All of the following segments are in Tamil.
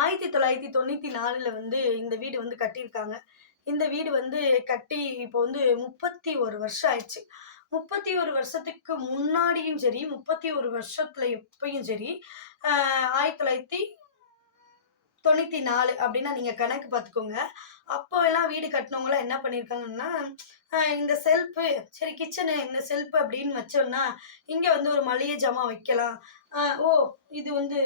ஆயிரத்தி தொள்ளாயிரத்தி தொண்ணூற்றி நாலில் வந்து இந்த வீடு வந்து கட்டியிருக்காங்க. இந்த வீடு வந்து கட்டி இப்போ வந்து முப்பத்தி ஒரு வருஷம் ஆயிடுச்சு. முப்பத்தி ஒரு வருஷத்துக்கு முன்னாடியும் சரி முப்பத்தி ஒரு வருஷத்துல எப்பயும் சரி ஆயிரத்தி தொள்ளாயிரத்தி தொண்ணூற்றி நாலு அப்படின்னா நீங்கள் கணக்கு பார்த்துக்கோங்க. அப்போ எல்லாம் வீடு கட்டினவங்களாம் என்ன பண்ணியிருக்காங்கன்னா இந்த செல்ஃபு சரி கிச்சனு இந்த செல்ஃபு அப்படின்னு வச்சோம்னா இங்கே வந்து ஒரு மளிகை ஜாமான் வைக்கலாம். ஓ இது வந்து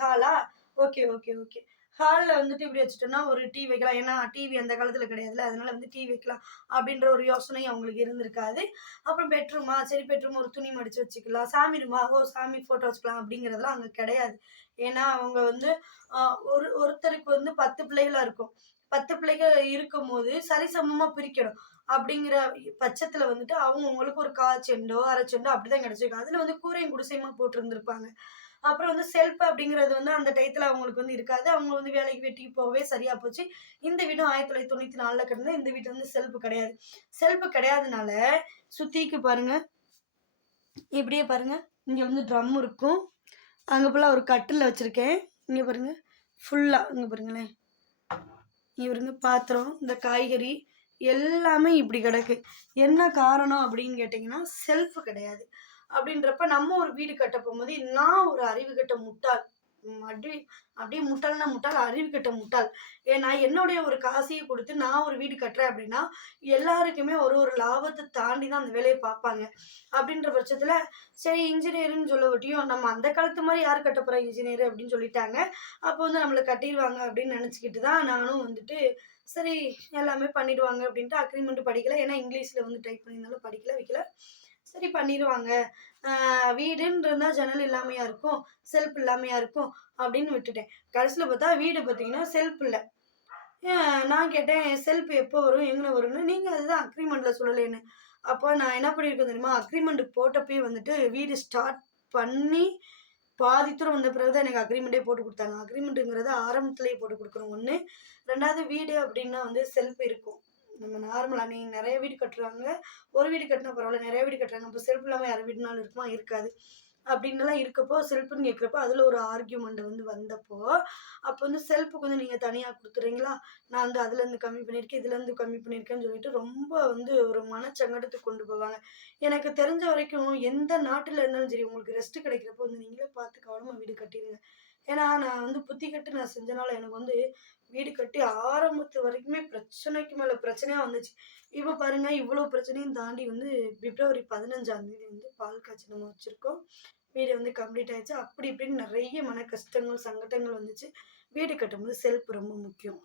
ஹாலா? ஓகே ஓகே ஓகே ஹாலில் வந்துட்டு இப்படி வச்சுட்டோம்னா ஒரு டிவி வைக்கலாம். ஏன்னா டிவி அந்த காலத்தில் கிடையாதுல்ல. அதனால வந்து டிவி வைக்கலாம் அப்படின்ற ஒரு யோசனை அவங்களுக்கு இருந்திருக்காது. அப்புறம் பெட்ரூமா? சரி பெட்ரூம் ஒரு துணி மடிச்சு வச்சுக்கலாம். சாமி ரூமா? ஓ சாமி ஃபோட்டோ வச்சுக்கலாம். அப்படிங்கிறதெல்லாம் அங்கே கிடையாது. ஏன்னா அவங்க வந்து ஒரு ஒருத்தருக்கு வந்து பத்து பிள்ளைகளாக இருக்கும். பத்து பிள்ளைகள் இருக்கும்போது சரிசமமாக பிரிக்கணும். அப்படிங்கிற பட்சத்தில் வந்துட்டு அவங்கவுங்களுக்கு ஒரு கால் செண்டோ அரை செண்டோ அப்படிதான் கிடைச்சிருக்கும். அதில் வந்து கூரையும் குடிசையுமா போட்டிருந்திருப்பாங்க. அப்புறம் வந்து செல்ஃப் அப்படிங்கிறது வந்து அந்த டயத்தில் அவங்களுக்கு வந்து இருக்காது. அவங்க வந்து வேலைக்கு வெட்டிக்கு போகவே சரியா போச்சு. இந்த வீடும் ஆயிரத்தி தொள்ளாயிரத்தி தொண்ணூற்றி நாலில் கிடந்தது இந்த வீட்டு வந்து செல்ஃப் கிடையாது. செல்ஃப் கிடையாதுனால சுத்திக்கு பாருங்க. இப்படியே பாருங்க. இங்கே வந்து ட்ரம் இருக்கும். அங்கே ஃபுல்லாக ஒரு கட்டில் வச்சுருக்கேன். இங்கே பாருங்க. ஃபுல்லாக இங்கே பாருங்களேன். இங்கே பாருங்க. பாத்திரம் இந்த காய்கறி எல்லாமே இப்படி கிடக்கு. என்ன காரணம் அப்படின்னு கேட்டிங்கன்னா செல்ஃப் கிடையாது. அப்படின்றப்ப நம்ம ஒரு வீடு கட்ட போகும்போது நான் ஒரு அறிவு கட்ட முட்டாள். அப்படி அப்படியே முட்டாள்னா முட்டாள் அறிவு கட்ட முட்டாள். ஏன்னா என்னுடைய ஒரு காசையை கொடுத்து நான் ஒரு வீடு கட்டுறேன் அப்படின்னா எல்லாருக்குமே ஒரு ஒரு லாபத்தை தாண்டி தான் அந்த வேலையை பார்ப்பாங்க. அப்படின்ற பட்சத்தில் சரி இன்ஜினியர்னு சொல்ல ஒட்டியும் நம்ம அந்த காலத்து மாதிரி யார் கட்ட போகிறா இன்ஜினியர் அப்படின்னு சொல்லிட்டாங்க. அப்போ வந்து நம்மளை கட்டிடுவாங்க அப்படின்னு நினச்சிக்கிட்டு தான் நானும் வந்துட்டு சரி எல்லாமே பண்ணிடுவாங்க அப்படின்ட்டு அக்ரிமெண்ட் படிக்கல. ஏன்னா இங்கிலீஷில் வந்து டைப் பண்ணியிருந்தாலும் படிக்கல வைக்கல. சரி பண்ணிடுவாங்க வீடுன்னு இருந்தால் ஜன்னல் இல்லாமையா இருக்கும் செல்ஃப் இல்லாமையா இருக்கும் அப்படின்னு விட்டுட்டேன். கடைசியில் பார்த்தா வீடு பார்த்தீங்கன்னா செல்ஃப் இல்லை. நான் கேட்டேன் செல்ஃப் எப்போ வரும் எங்கே வரும்னு. நீங்கள் அதுதான் அக்ரிமெண்ட்டில் சொல்லலைன்னு. அப்போ நான் என்ன பண்ணியிருக்கேன் தெரியுமா? அக்ரிமெண்ட் போட்டப்பே வந்துட்டு வீடு ஸ்டார்ட் பண்ணி பாதி தூரம் வந்த பிறகு தான் எனக்கு அக்ரிமெண்ட்டே போட்டு கொடுத்தாங்க. அக்ரிமெண்ட்டுங்கிறது ஆரம்பத்துலேயே போட்டு கொடுக்குறோம் ஒன்று ரெண்டாவது வீடு அப்படின்னா வந்து செல்ஃப் இருக்கும். நம்ம நார்மலாக நீ நிறைய வீடு கட்டுறாங்க ஒரு வீடு கட்டினா பரவாயில்ல நிறைய வீடு கட்டுறாங்க. அப்போ செல்ஃப் இல்லாமல் யார் வீடுனாலும் இருக்குமா? இருக்காது. அப்படின்னுலாம் இருக்கப்போ செல்ஃப்னு கேட்குறப்போ அதில் ஒரு ஆர்கியூமெண்ட் வந்து வந்தப்போ அப்போ வந்து செல்ஃபுக்கு வந்து நீங்கள் தனியாக கொடுத்துறீங்களா? நான் வந்து அதுலேருந்து கம்மி பண்ணியிருக்கேன் இதுலேருந்து கம்மி பண்ணியிருக்கேன்னு சொல்லிட்டு ரொம்ப வந்து ஒரு மனச்சங்கடத்துக்கு கொண்டு போவாங்க. எனக்கு தெரிஞ்ச வரைக்கும் எந்த நாட்டில் இருந்தாலும் சரி உங்களுக்கு ரெஸ்ட் கிடைக்கிறப்போ வந்து நீங்களே பார்த்து கவனமாக வீடு கட்டிடுங்க ஏன்னா நான் வந்து புத்தி கட்டு நான் செஞ்சனால எனக்கு வந்து வீடு கட்டி ஆரம்பத்து வரைக்குமே பிரச்சனைக்கு மேலே பிரச்சனையாக வந்துச்சு. இப்போ பாருங்க இவ்வளோ பிரச்சனையும் தாண்டி வந்து பிப்ரவரி பதினஞ்சாம் தேதி வந்து பால் காய்ச்சி நம்ம வச்சுருக்கோம். வீடு வந்து கம்ப்ளீட் ஆயிடுச்சு. அப்படி இப்படின்னு நிறைய மன கஷ்டங்கள் சங்கடங்கள் வந்துச்சு. வீடு கட்டும்போது செல்ஃப் ரொம்ப முக்கியம்.